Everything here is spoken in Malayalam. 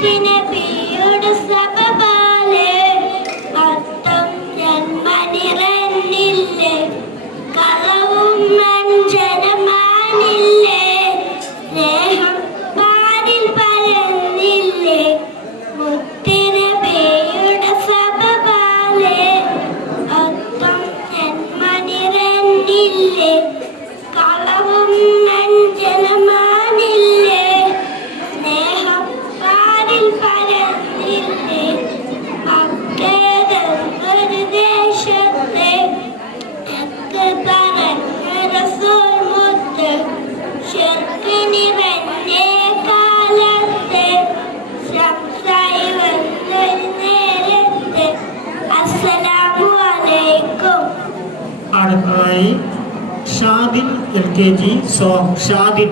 മുത്തിനബിയുടെ സബബാലെ അത്തം ജന്മനിറന്നില്ലേ കളവും മഞ്ജനമാനില്ലേ സ്നേഹം പാരിൽ പരന്നില്ലേ മുത്തിനബിയുടെ സബബാലെ അത്തം ജന്മനിറന്നില്ലേ കളവും മഞ്ജനമാനില്ലേ സ്നേഹം പാരിൽ പരന്നില്ലേ അക്കേതൊരു ദേശത്തെ റസൂൽ മുത്ത് ശിർക്ക് നിറഞ്ഞ കാലത്തെ ശംസായി വന്നൊരു നേരത്തെ അസ്സലാമു അലൈക്കും. അടുത്തതായി ഷാദിൻ LKG ഷാദിൻ